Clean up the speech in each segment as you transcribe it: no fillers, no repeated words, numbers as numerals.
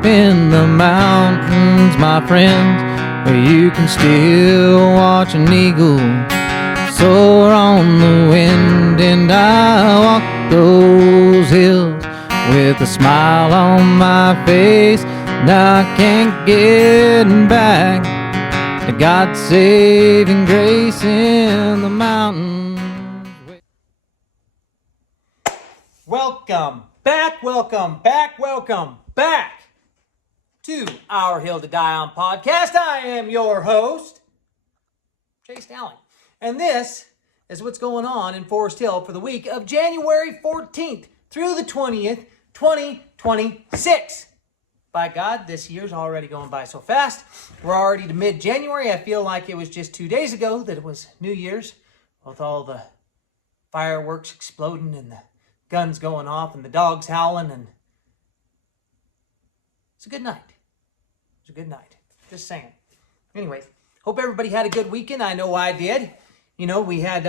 up in the mountains, my friends, where you can still watch an eagle soar on the wind. And I walk those hills with a smile on my face, and I can't get back to God's saving grace in the mountains. Welcome back to our Hill to Die On podcast. I am your host, Chase Dowling, and this is what's going on in Forest Hill for the week of January 14th through the 20th, 2026. By God, this year's already going by so fast. We're already to mid-January. I feel like it was just 2 days ago that it was New Year's, with all the fireworks exploding and the guns going off and the dogs howling, and it's a good night. It's a good night. Just saying. Anyways, hope everybody had a good weekend. I know I did. You know, we had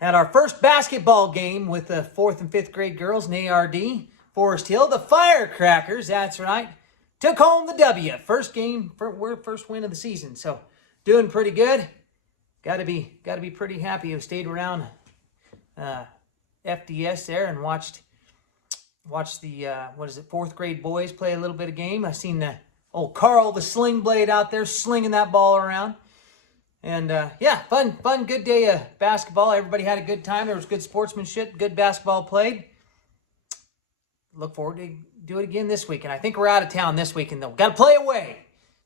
our first basketball game with the 4th and 5th grade girls in ARD, Forest Hill. The Firecrackers, that's right, took home the W. First game, first win of the season. So doing pretty good. Got to be pretty happy. We stayed around FDS there and watched the 4th grade boys play a little bit of game. I seen the old Carl the Sling Blade out there slinging that ball around. And yeah, fun, good day of basketball. Everybody had a good time. There was good sportsmanship, good basketball played. Look forward to do it again this week. And I think we're out of town this weekend though. Got to play away.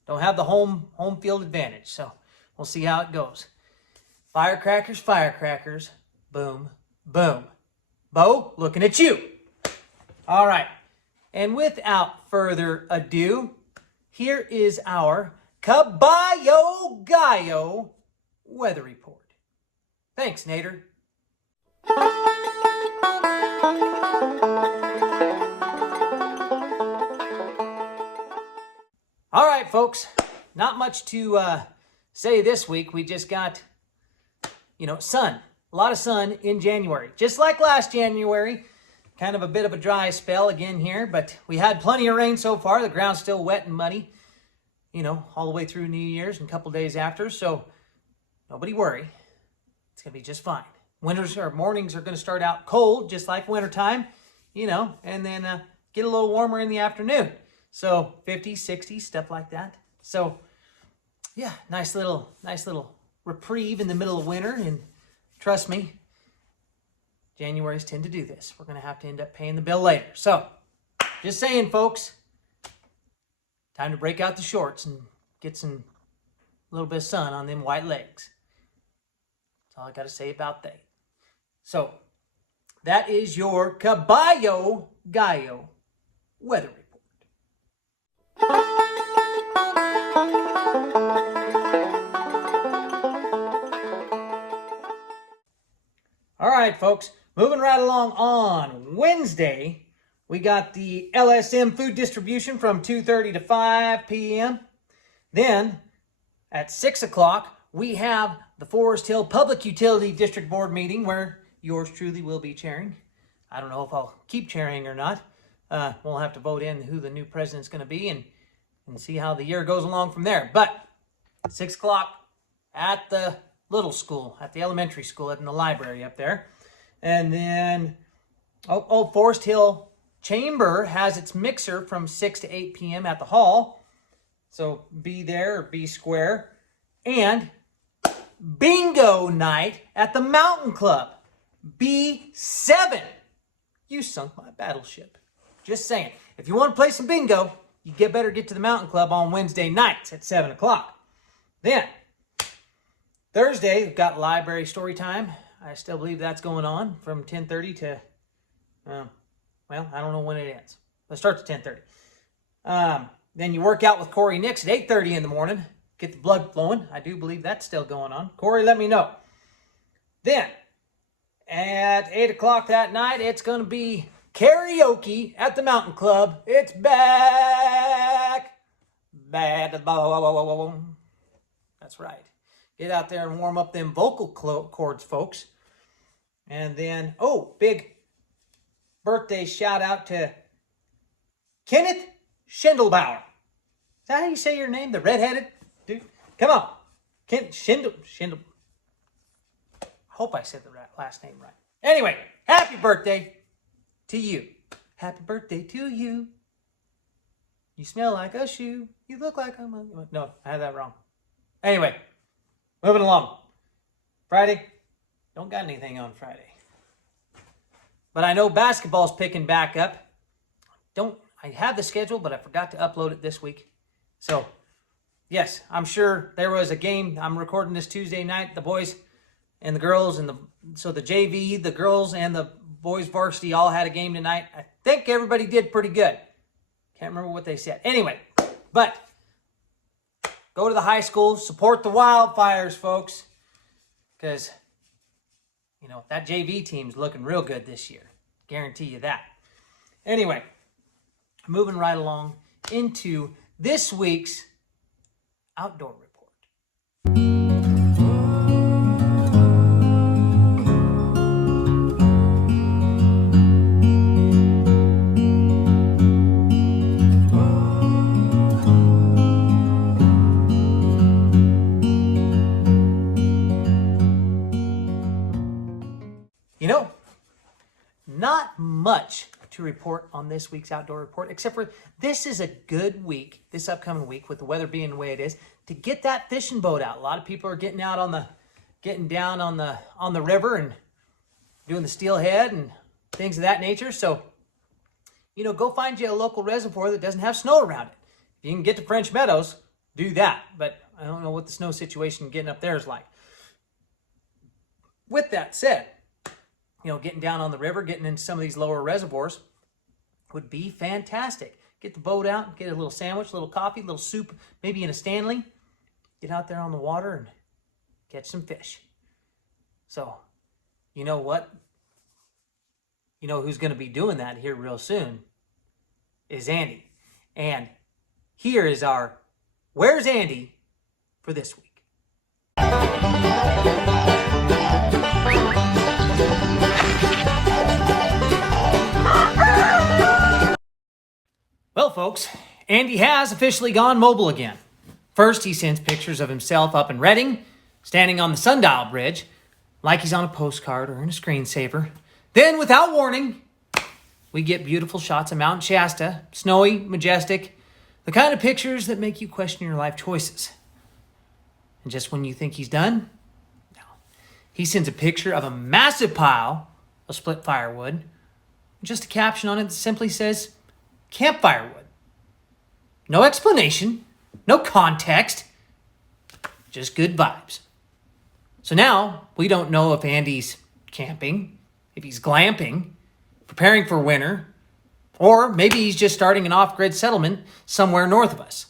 Don't have the home field advantage. So we'll see how it goes. Firecrackers, boom, boom. Bo, looking at you. All right. And without further ado, here is our Caballo Gallo weather report. Thanks, Nader. All right, folks. Not much to say this week. We just got, sun. A lot of sun in January. Just like last January. Kind of a bit of a dry spell again here, but we had plenty of rain so far. The ground's still wet and muddy, all the way through New Year's and a couple days after. So nobody worry. It's going to be just fine. Mornings are going to start out cold, just like wintertime, and then get a little warmer in the afternoon. So 50s, 60s, stuff like that. So yeah, nice little reprieve in the middle of winter. And trust me, Januaries tend to do this. We're going to have to end up paying the bill later. So, just saying, folks, time to break out the shorts and get a little bit of sun on them white legs. That's all I got to say about that. So, that is your Caballo Gallo weather report. All right, folks. Moving right along on Wednesday, we got the LSM food distribution from 2:30 to 5 p.m. Then at 6 o'clock, we have the Forest Hill Public Utility District Board meeting where yours truly will be chairing. I don't know if I'll keep chairing or not. We'll have to vote in who the new president's going to be and see how the year goes along from there. But 6 o'clock at the little school, at the elementary school, in the library up there. And then, Forest Hill Chamber has its mixer from 6 to 8 p.m. at the hall. So be there or be square. And bingo night at the Mountain Club. B7. You sunk my battleship. Just saying. If you want to play some bingo, you better get to the Mountain Club on Wednesday nights at 7 o'clock. Then, Thursday, we've got library story time. I still believe that's going on from 10:30 to, I don't know when it ends. It starts at 10:30. Then you work out with Corey Nix at 8:30 in the morning. Get the blood flowing. I do believe that's still going on. Corey, let me know. Then, at 8 o'clock that night, it's going to be karaoke at the Mountain Club. It's back. That's right. Get out there and warm up them vocal cords, folks. And then, big birthday shout out to Kenneth Schindelbauer. Is that how you say your name? The redheaded dude? Come on. Kent Schindel. I hope I said the last name right. Anyway, happy birthday to you. Happy birthday to you. You smell like a shoe. You look like a monkey. No, I had that wrong. Anyway, moving along. Friday. Don't got anything on Friday. But I know basketball's picking back up. I have the schedule, but I forgot to upload it this week. So, yes, I'm sure there was a game. I'm recording this Tuesday night. The boys and the girls the JV, the girls and the boys varsity all had a game tonight. I think everybody did pretty good. Can't remember what they said. Anyway, but go to the high school, support the Wildfires, folks, because that JV team's looking real good this year. Guarantee you that. Anyway, moving right along into this week's outdoor report. Not much to report on this week's outdoor report, except for this is a good week, this upcoming week, with the weather being the way it is, to get that fishing boat out. A lot of people are getting down on the river and doing the steelhead and things of that nature. So, go find you a local reservoir that doesn't have snow around it. If you can get to French Meadows, do that. But I don't know what the snow situation getting up there is like. With that said, getting down on the river, getting into some of these lower reservoirs would be fantastic. Get the boat out, get a little sandwich, a little coffee, a little soup, maybe in a Stanley. Get out there on the water and catch some fish. So, you know what? You know who's going to be doing that here real soon is Andy. And here is our Where's Andy for this week. Well, folks, Andy has officially gone mobile again. First, he sends pictures of himself up in Reading, standing on the Sundial Bridge, like he's on a postcard or in a screensaver. Then, without warning, we get beautiful shots of Mount Shasta, snowy, majestic, the kind of pictures that make you question your life choices. And just when you think he's done, no. He sends a picture of a massive pile of split firewood, just a caption on it that simply says, campfire wood. No explanation, no context, just good vibes. So now we don't know if Andy's camping, if he's glamping, preparing for winter, or maybe he's just starting an off-grid settlement somewhere north of us.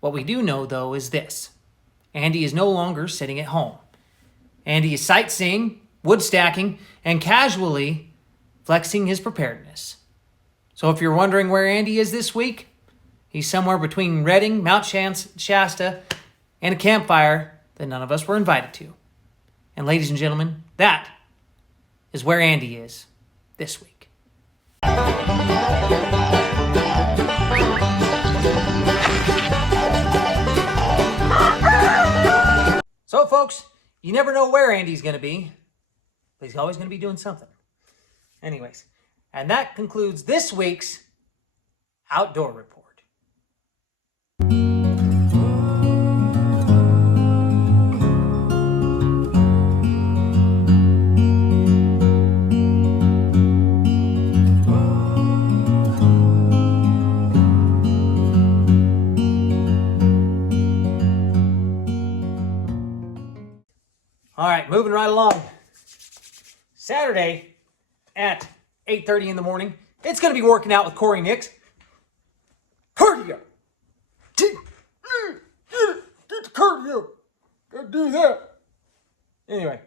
What we do know, though, is this. Andy is no longer sitting at home. Andy is sightseeing, wood stacking, and casually flexing his preparedness. So if you're wondering where Andy is this week, he's somewhere between Reading, Mount Shasta, and a campfire that none of us were invited to. And ladies and gentlemen, that is where Andy is this week. So folks, you never know where Andy's going to be, but he's always going to be doing something. Anyways. And that concludes this week's Outdoor Report. All right, moving right along. Saturday at 8:30 in the morning. It's going to be working out with Corey Nix. Cardio. Get the cardio. Gotta do that. Anyway,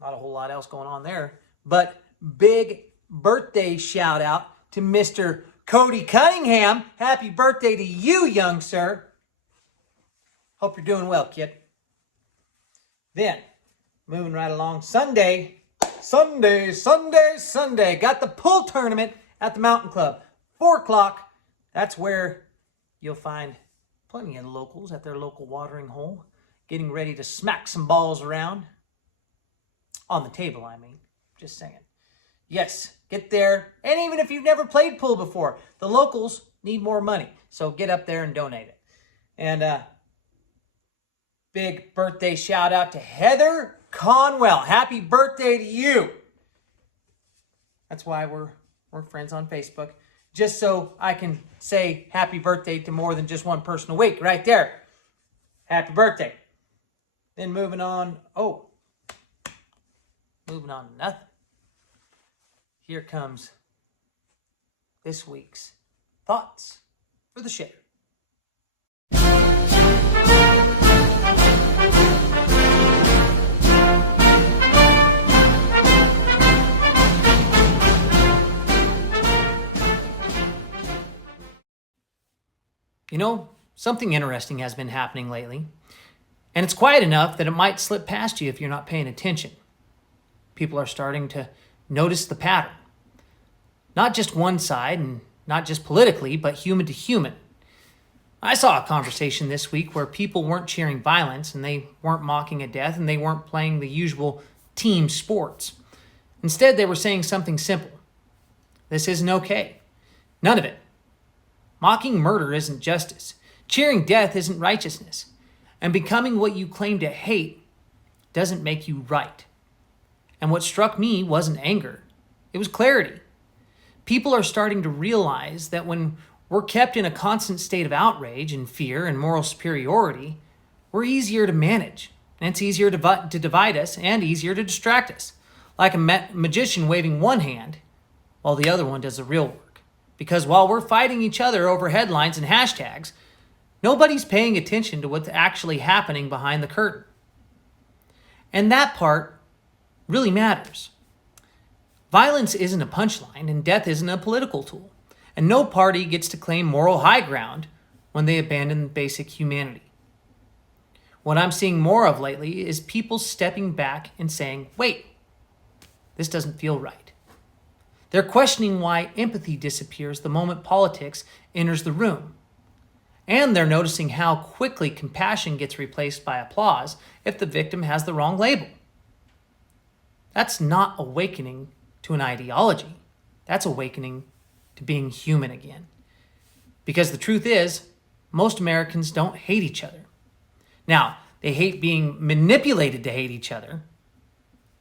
not a whole lot else going on there. But big birthday shout out to Mr. Cody Cunningham. Happy birthday to you, young sir. Hope you're doing well, kid. Then, moving right along, Sunday. Got the pool tournament at the Mountain Club. 4 o'clock, that's where you'll find plenty of locals at their local watering hole getting ready to smack some balls around. On the table, I mean. Just saying. Yes, get there. And even if you've never played pool before, the locals need more money. So get up there and donate it. And big birthday shout out to Heather Conwell. Happy birthday to you. That's why we're friends on Facebook. Just so I can say happy birthday to more than just one person a week. Right there. Happy birthday. Then moving on. Moving on to nothing. Here comes this week's thoughts for the share. You know, something interesting has been happening lately, and it's quiet enough that it might slip past you if you're not paying attention. People are starting to notice the pattern. Not just one side, and not just politically, but human to human. I saw a conversation this week where people weren't cheering violence, and they weren't mocking a death, and they weren't playing the usual team sports. Instead, they were saying something simple. This isn't okay. None of it. Mocking murder isn't justice. Cheering death isn't righteousness. And becoming what you claim to hate doesn't make you right. And what struck me wasn't anger. It was clarity. People are starting to realize that when we're kept in a constant state of outrage and fear and moral superiority, we're easier to manage. And it's easier to divide us and easier to distract us. Like a magician waving one hand while the other one does the real work. Because while we're fighting each other over headlines and hashtags, nobody's paying attention to what's actually happening behind the curtain. And that part really matters. Violence isn't a punchline, and death isn't a political tool. And no party gets to claim moral high ground when they abandon basic humanity. What I'm seeing more of lately is people stepping back and saying, wait, this doesn't feel right. They're questioning why empathy disappears the moment politics enters the room. And they're noticing how quickly compassion gets replaced by applause if the victim has the wrong label. That's not awakening to an ideology. That's awakening to being human again. Because the truth is, most Americans don't hate each other. Now, they hate being manipulated to hate each other.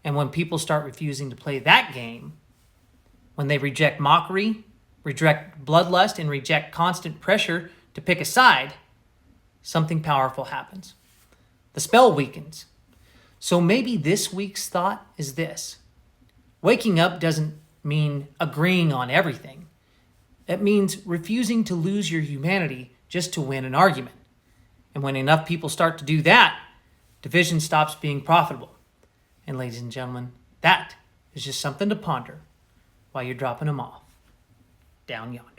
And when people start refusing to play that game, when they reject mockery, reject bloodlust, and reject constant pressure to pick a side, something powerful happens. The spell weakens. So maybe this week's thought is this. Waking up doesn't mean agreeing on everything. It means refusing to lose your humanity just to win an argument. And when enough people start to do that, division stops being profitable. And ladies and gentlemen, that is just something to ponder while you're dropping them off down yonder.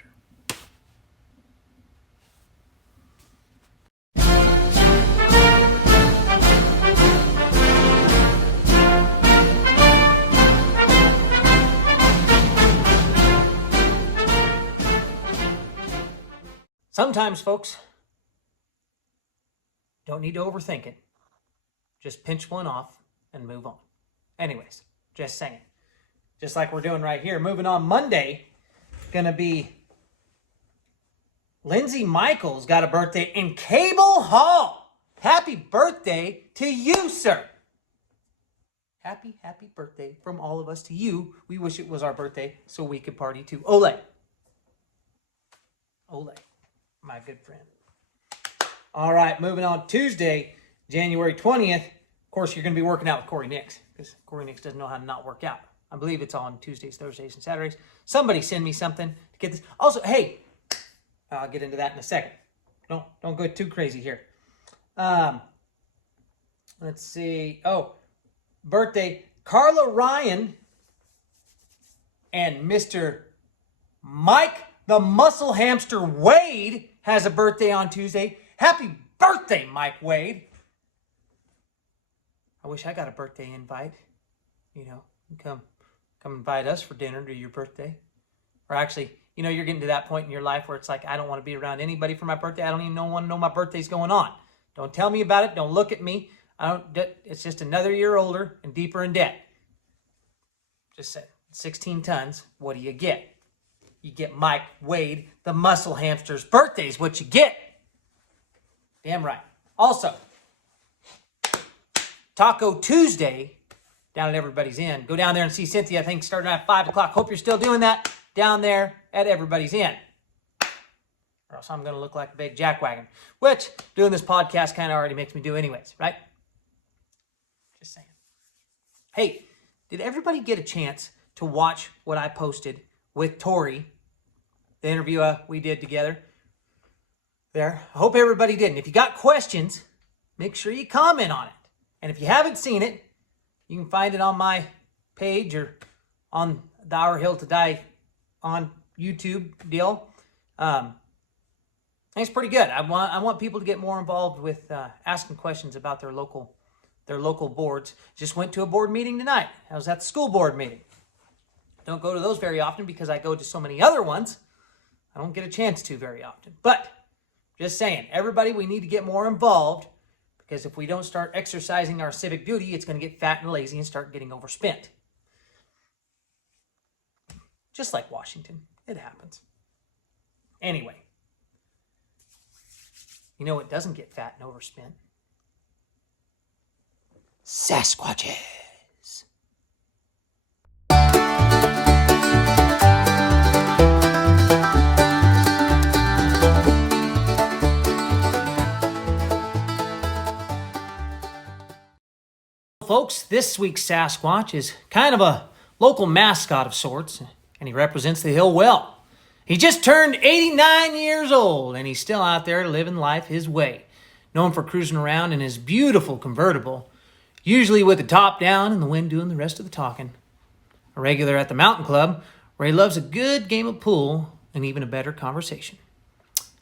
Sometimes, folks, don't need to overthink it. Just pinch one off and move on. Anyways, just saying. Just like we're doing right here. Moving on, Monday, going to be Lindsay Michaels got a birthday in Cable Hall. Happy birthday to you, sir. Happy birthday from all of us to you. We wish it was our birthday so we could party too. Ole. Ole, my good friend. All right, moving on. Tuesday, January 20th. Of course, you're going to be working out with Corey Nix because Corey Nix doesn't know how to not work out. I believe it's on Tuesdays, Thursdays, and Saturdays. Somebody send me something to get this. Also, hey, I'll get into that in a second. Don't go too crazy here. Let's see. Oh, birthday. Carla Ryan and Mr. Mike the Muscle Hamster Wade has a birthday on Tuesday. Happy birthday, Mike Wade. I wish I got a birthday invite. You know, come invite us for dinner to your birthday. Or actually, you know, you're getting to that point in your life where it's like, I don't want to be around anybody for my birthday. I don't even want to know my birthday's going on. Don't tell me about it. Don't look at me. It's just another year older and deeper in debt. Just said, 16 tons. What do you get? You get Mike Wade, the muscle hamster's birthday is what you get. Damn right. Also, Taco Tuesday down at Everybody's Inn. Go down there and see Cynthia, I think, starting at 5 o'clock. Hope you're still doing that down there at Everybody's Inn. Or else I'm going to look like a big jackwagon, which doing this podcast kind of already makes me do anyways, right? Just saying. Hey, did everybody get a chance to watch what I posted with Tori, the interview we did together there? I hope everybody did. And if you got questions, make sure you comment on it. And if you haven't seen it, you can find it on my page or on the Our Hill to Die on YouTube deal. It's pretty good. I want people to get more involved with asking questions about their local boards. Just went to a board meeting tonight. I was at the school board meeting. Don't go to those very often because I go to so many other ones. I don't get a chance to very often. But just saying, everybody, we need to get more involved because if we don't start exercising our civic duty, it's going to get fat and lazy and start getting overspent. Just like Washington. It happens. Anyway, you know what doesn't get fat and overspent? Sasquatches. Folks, this week's Sasquatch is kind of a local mascot of sorts, and he represents the hill well. He just turned 89 years old, and he's still out there living life his way, known for cruising around in his beautiful convertible, usually with the top down and the wind doing the rest of the talking. A regular at the mountain club, where he loves a good game of pool and even a better conversation.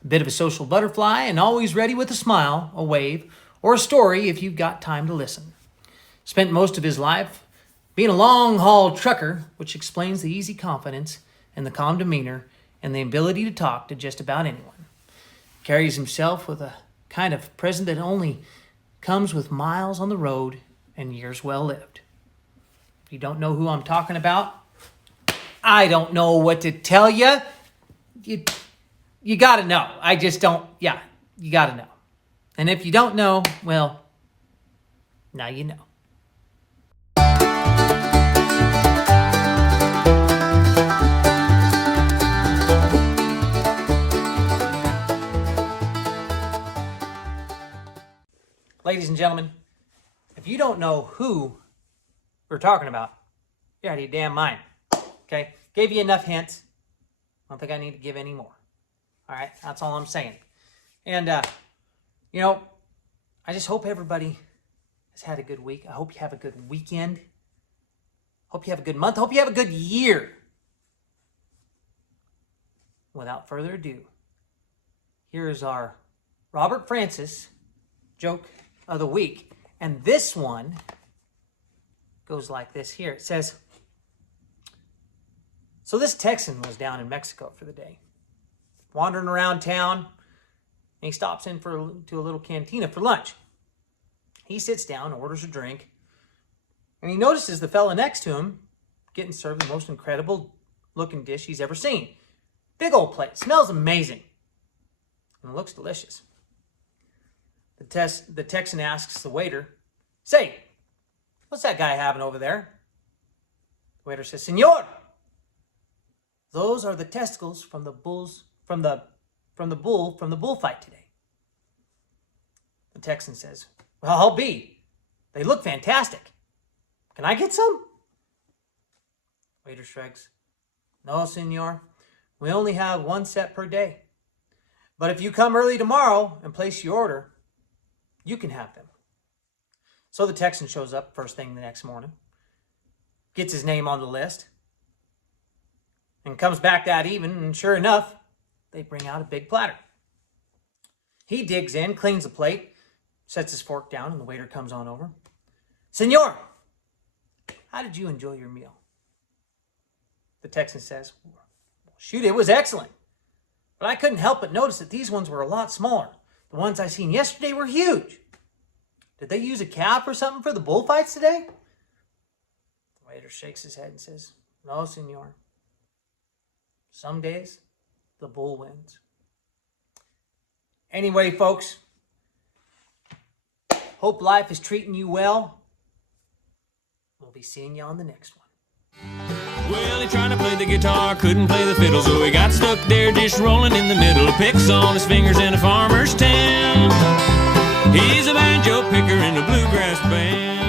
A bit of a social butterfly and always ready with a smile, a wave, or a story if you've got time to listen. Spent most of his life being a long-haul trucker, which explains the easy confidence and the calm demeanor and the ability to talk to just about anyone. Carries himself with a kind of presence that only comes with miles on the road and years well lived. If you don't know who I'm talking about, I don't know what to tell you. You got to know. I just don't. Yeah, you got to know. And if you don't know, well, now you know. Ladies and gentlemen, if you don't know who we're talking about, you're out of your damn mind. Okay? Gave you enough hints. I don't think I need to give any more. All right? That's all I'm saying. And, you know, I just hope everybody has had a good week. I hope you have a good weekend. Hope you have a good month. Hope you have a good year. Without further ado, here is our Robert Francis joke of the week. And this one goes like this here. It says, so this Texan was down in Mexico for the day, wandering around town, and he stops in to a little cantina for lunch. He sits down, orders a drink, and he notices the fella next to him getting served the most incredible looking dish he's ever seen. Big old plate, smells amazing, and looks delicious. The Texan asks the waiter, say, what's that guy having over there? The waiter says, Senor, those are the testicles from the bull from the bullfight today. The Texan says, well, I'll be. They look fantastic. Can I get some? Waiter shrugs. No, senor. We only have one set per day. But if you come early tomorrow and place your order, you can have them. So the Texan shows up first thing the next morning, gets his name on the list, and comes back that evening, and sure enough, they bring out a big platter. He digs in, cleans the plate, sets his fork down, and the waiter comes on over. Senor, how did you enjoy your meal? The Texan says, shoot, it was excellent. But I couldn't help but notice that these ones were a lot smaller. The ones I seen yesterday were huge. Did they use a calf or something for the bullfights today? The waiter shakes his head and says, no, senor. Some days, the bull wins. Anyway, folks, hope life is treating you well. We'll be seeing you on the next one. Well, he tried to play the guitar, couldn't play the fiddle, so he got stuck there just rolling in the middle. Picks on his fingers in a farmer's town. He's a banjo picker in a bluegrass band.